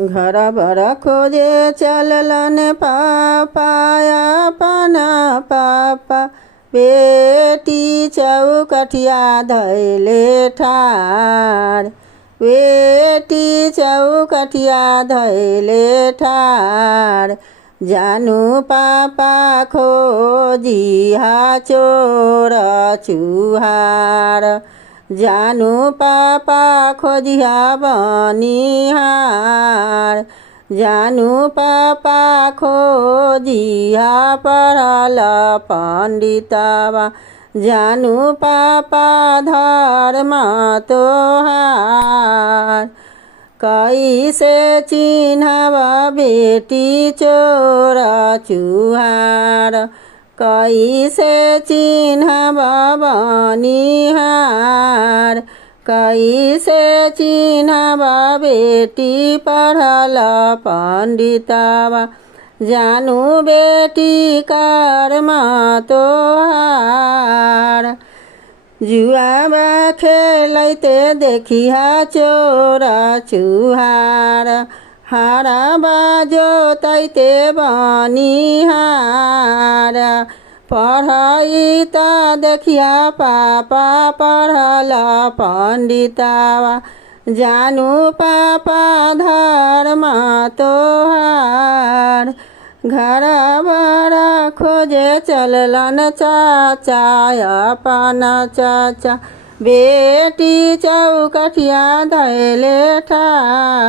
घर बर खोजे चललन पापाया पना पापा। बेटी चौकठिया धैले ठार। बेटी चौकठिया धैले ठार। जानु पापा खोजिहा चोर चुहार। जानु पापा खोजिहा बनिहार। जानु पापा खोजिहा पढ़ल पंडितवा। जानु पापा धर्म तोहार। कैसे चिन्हब बेटी चोर चुहार। कैसे चिन्हब बनिहार। कैसे चिन्हब बेटी पढ़ल पंडितवा। जानु बेटी कर्म तोहार। जुआबा खेलैते देखिहा चोर चुहार। हाराबा जोतैते बनिहार। पढ़ाई त देखिहा पापा पढ़ल पंडितवा। जानु पापा धर्म तोहार। घर बर खोजे चललन चाचा अपन चाचा। बेटी चौकठिया धैले ठार।